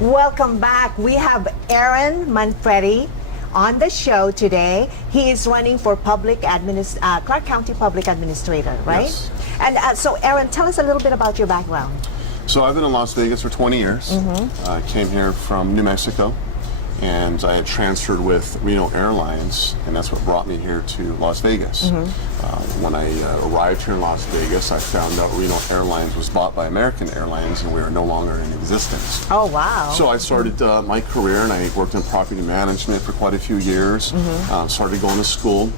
Welcome back. We have Aaron Manfredi on the show today. He is running for Clark County Public Administrator, right? Yes. And so, Aaron, tell us a little bit about your background. So I've been in Las Vegas for 20 years. I came here from New Mexico, and I had transferred with Reno Airlines, and that's what brought me here to Las Vegas. When I arrived here in Las Vegas, I found out Reno Airlines was bought by American Airlines, and we are no longer in existence. Oh, wow. So I started my career, and I worked in property management for quite a few years. Started going to school.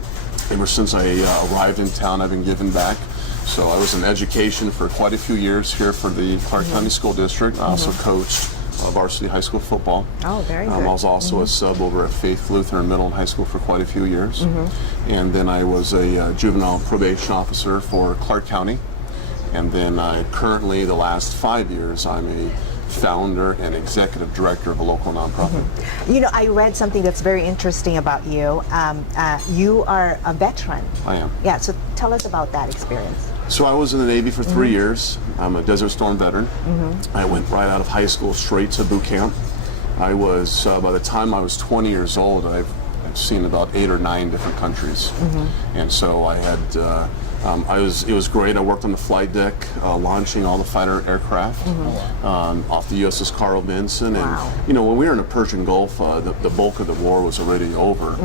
Ever since I arrived in town, I've been giving back. So I was in education for quite a few years here for the Clark County School District. I also coached varsity high school football. Oh, very good. I was also a sub over at Faith Lutheran Middle and High School for quite a few years. And then I was a juvenile probation officer for Clark County. And then currently, the last 5 years, I'm a founder and executive director of a local nonprofit. You know, I read something that's very interesting about you. You are a veteran. I am. Yeah, so tell us about that experience. So I was in the Navy for 3 years. I'm a Desert Storm veteran. I went right out of high school straight to boot camp. I was, by the time I was 20 years old, I've seen about 8 or 9 different countries. And so I had, it was great. I worked on the flight deck, launching all the fighter aircraft off the USS Carl Vinson. And, you know, when we were in the Persian Gulf, the bulk of the war was already over.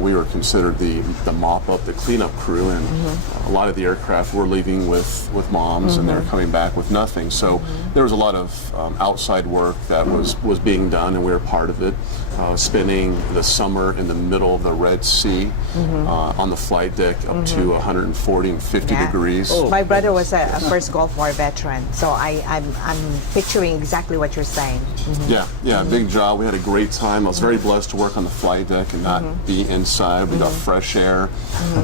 We were considered the mop-up, the cleanup crew, and a lot of the aircraft were leaving with moms, and they were coming back with nothing. So there was a lot of outside work that was being done, and we were part of it. Spending the summer in the middle of the Red Sea on the flight deck up to 140 and 50 degrees. My brother was a first Gulf War veteran, so I'm picturing exactly what you're saying. Yeah, big job. We had a great time. I was very blessed to work on the flight deck and not be inside. We got fresh air,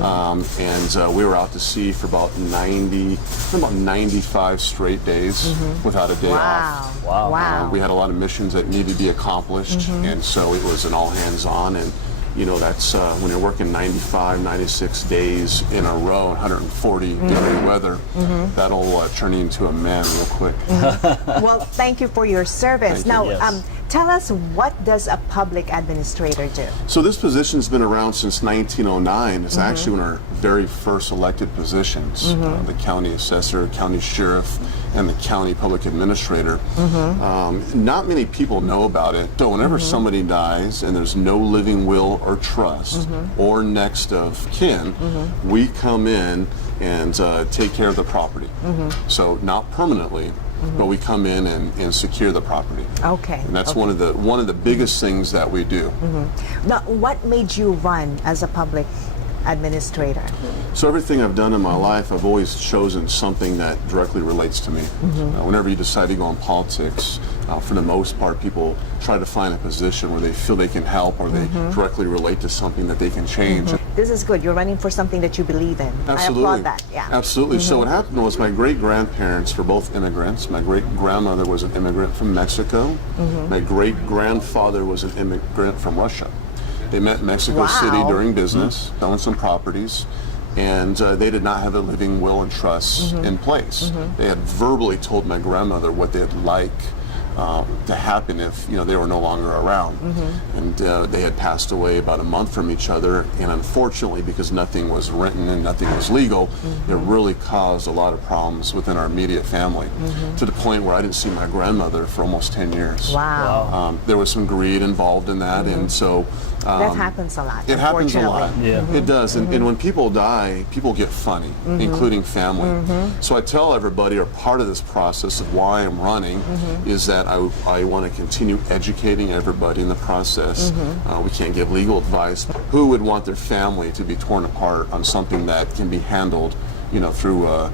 and we were out to sea for about 95 straight days without a day off. Wow. We had a lot of missions that needed to be accomplished, and so it was an all hands on. And you know, that's when you're working 95, 96 days in a row, 140 degree weather, that'll turn you into a man real quick. Well, thank you for your service. Thank you. Now, tell us, what does a public administrator do? So this position's been around since 1909. It's actually one of our very first elected positions. The county assessor, county sheriff, and the county public administrator. Not many people know about it. So whenever somebody dies and there's no living will or trust or next of kin, we come in and take care of the property. So not permanently, but we come in and secure the property. Okay. And that's one of the biggest things that we do. Now, what made you run as a public administrator? So everything I've done in my life, I've always chosen something that directly relates to me. Whenever you decide to go in politics, for the most part, people try to find a position where they feel they can help or they directly relate to something that they can change. This is good. You're running for something that you believe in. Absolutely. I applaud that. Yeah. Absolutely. So what happened was my great-grandparents were both immigrants. My great-grandmother was an immigrant from Mexico. My great-grandfather was an immigrant from Russia. They met in Mexico City during business, selling some properties, and they did not have a living will and trust in place. They had verbally told my grandmother what they'd like to happen if they were no longer around, and they had passed away about a month from each other. And unfortunately, because nothing was written and nothing was legal, it really caused a lot of problems within our immediate family, to the point where I didn't see my grandmother for almost 10 years. Wow. There was some greed involved in that, and so that happens a lot. It happens a lot. It does. And when people die, people get funny, including family. So I tell everybody, or part of this process of why I'm running, is that I want to continue educating everybody in the process. We can't give legal advice. Who would want their family to be torn apart on something that can be handled, through a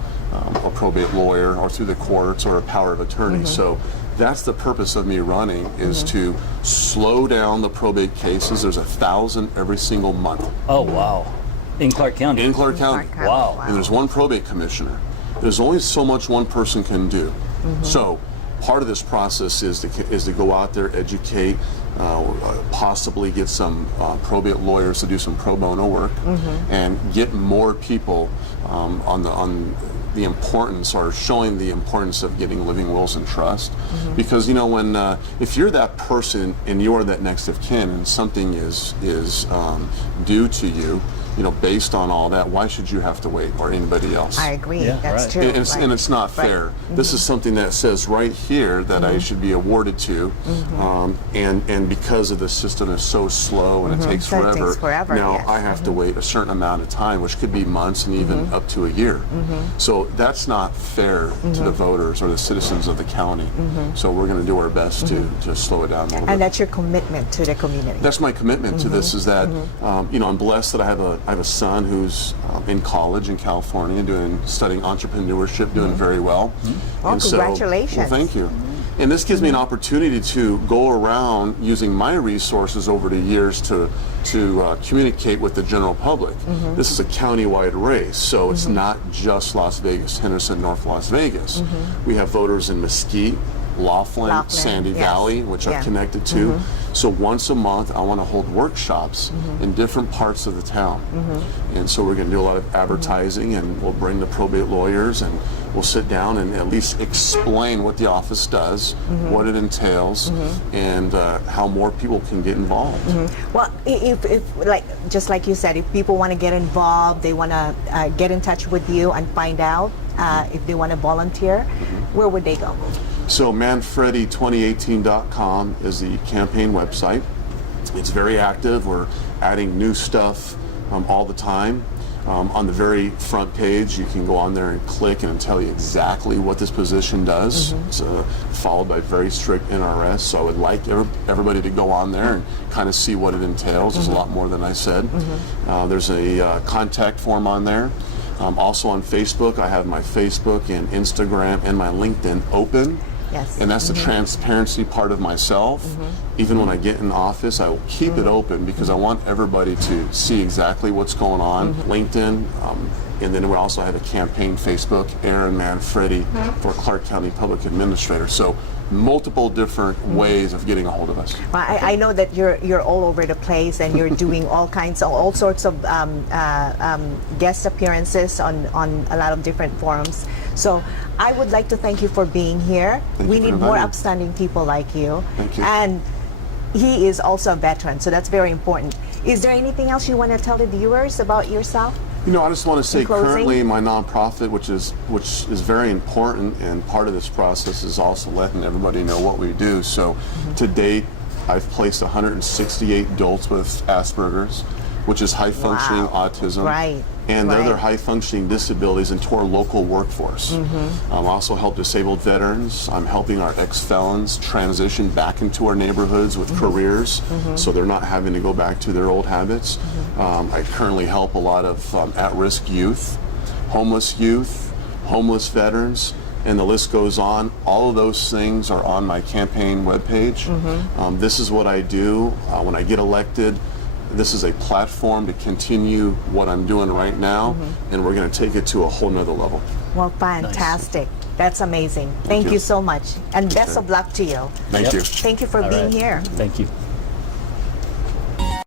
probate lawyer or through the courts or a power of attorney? So that's the purpose of me running, is to slow down the probate cases. There's 1,000 every single month. Oh, wow. In Clark County? In Clark County. Wow. And there's one probate commissioner. There's only so much one person can do. So part of this process is to go out there, educate, possibly get some probate lawyers to do some pro bono work, and get more people on the importance, or showing the importance of getting living wills and trust. Because, you know, when if you're that person and you're that next of kin and something is due to you, you know, based on all that, why should you have to wait, or anybody else? I agree. Yeah, That's right. true. And it's not fair. This is something that says right here that I should be awarded to, and because of the system is so slow and it takes So it forever, takes forever, now yes. I have to wait a certain amount of time, which could be months and even up to a year. So that's not fair to the voters or the citizens of the county. So we're going to do our best to slow it down a little bit. And that's your commitment to the community. That's my commitment to this, is that you know, I'm blessed that I have a son who's in college in California studying entrepreneurship, doing very well. Oh, And congratulations. Well, thank you. And this gives me an opportunity to go around using my resources over the years to communicate with the general public. This is a county-wide race, so it's not just Las Vegas, Henderson, North Las Vegas. We have voters in Mesquite, Laughlin, Sandy yes. Valley, which Yeah. I've connected to. So once a month, I want to hold workshops in different parts of the town. And so we're going to do a lot of advertising, and we'll bring the probate lawyers, and we'll sit down and at least explain what the office does, what it entails, and how more people can get involved. Well, if like just like you said, if people want to get involved, they want to get in touch with you and find out if they want to volunteer, where would they go? So Manfredi2018.com is the campaign website. It's very active. We're adding new stuff all the time. On the very front page, you can go on there and click, and it'll tell you exactly what this position does. It's followed by very strict NRS, so I would like everybody to go on there and kind of see what it entails. There's a lot more than I said. There's a contact form on there. Also on Facebook, I have my Facebook and Instagram and my LinkedIn open. Yes. And that's the transparency part of myself. Even when I get in office, I will keep it open because I want everybody to see exactly what's going on. LinkedIn, and then we also have a campaign Facebook, Aaron Manfredi for Clark County Public Administrator. So multiple different ways of getting a hold of us. Well, I know that you're all over the place, and you're doing all sorts of guest appearances on a lot of different forums. So I would like to thank you for being here. Thank we you for need more inviting me. upstanding people like you. Thank you. And he is also a veteran, so that's very important. Is there anything else you want to tell the viewers about yourself? You know, I just want to say In closing? currently my nonprofit, which is very important, and part of this process is also letting everybody know what we do. So to date, I've placed 168 adults with Asperger's, which is high-functioning autism. Right. And Right. other high-functioning disabilities into our local workforce. Also help disabled veterans. I'm helping our ex-felons transition back into our neighborhoods with careers, so they're not having to go back to their old habits. I currently help a lot of at-risk youth, homeless veterans, and the list goes on. All of those things are on my campaign webpage. This is what I do when I get elected. This is a platform to continue what I'm doing right now, and we're going to take it to a whole nother level. Well, fantastic. That's amazing. Thank you. you so much. And best of luck to you. Thank Yep. you. Thank you for All being right. here. Thank you.